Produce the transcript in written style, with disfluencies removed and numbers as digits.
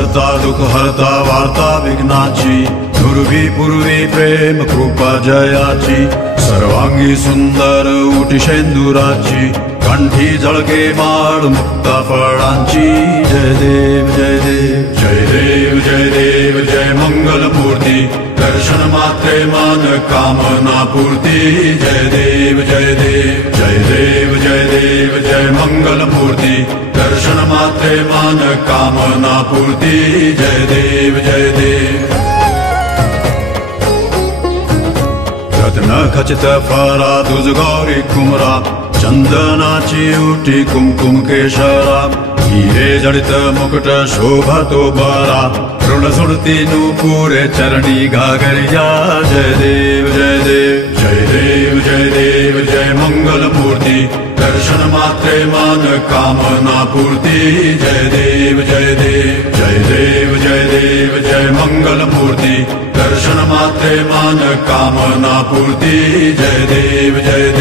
करता दुख हरता वार्ता विघ्नाची, दुर्वी पूर्वी प्रेम कृपा जयाची, सर्वांगी सुंदर उटी शेंदुराची, कंठी झळके माळ मुक्ता फळांची। जय देव जय देव जय देव जय देव जय मंगल मूर्ती, दर्शन मात्रे मान कामना पूर्ती। जय देव जय देव जय देव जय देव जय मंगल मूर्ती, दर्शन मात्रे मान कामना पूर्ती। जय देव जय देव। रत्न खचित फरा तुझ गौरी कुमरा, चंदनाची उटी कुमकुम केशरा, हिरे जडित मुकुट शोभतो बरा, ऋण सुरती नूपुरे चरणी घागरिया। जय देव जय देव जय देव जय देव जय मंगल मूर्ती, दर्शन मात्रे मान कामना पूर्ती। जय देव जय देव जय देव जय देव जय मंगल मूर्ती, दर्शन मात्रे मान कामना पूर्ती। जय देव जय देव।